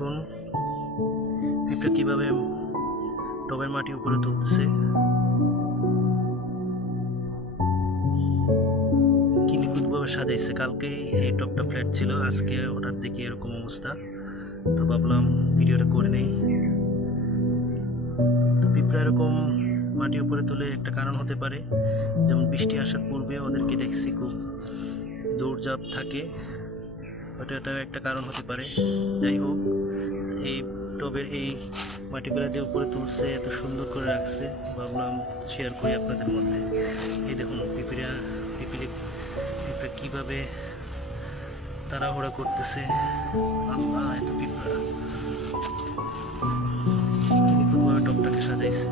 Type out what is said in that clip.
দেখুন পিঁপড়া কিভাবে টবের মাটি উপরে তুলতেছে, কি নিখুঁতভাবে সাজাইছে। কালকে এই টবটা ফ্ল্যাট ছিল, আজকে হঠাৎ দেখি এরকম অবস্থা, তো ভাবলাম ভিডিওটা করে নেই। তো পিঁপড়া এরকম মাটি উপরে তুলে একটা কারণ হতে পারে, যেমন বৃষ্টি আসার পূর্বে ওদেরকে দেখছি খুব দৌড়ঝাঁপ থাকে, ওটা একটা কারণ হতে পারে। যাই হোক, এই টবের এই মাটিগুলো যে উপরে তুলছে, এত সুন্দর করে রাখছে, ভাবলাম শেয়ার করি আপনাদের মধ্যে। এই দেখুন পিঁপড়া কীভাবে তাড়াহুড়া করতেছে। আল্লাহ, এত পিঁপড়া, টবটাকে সাজাইছে।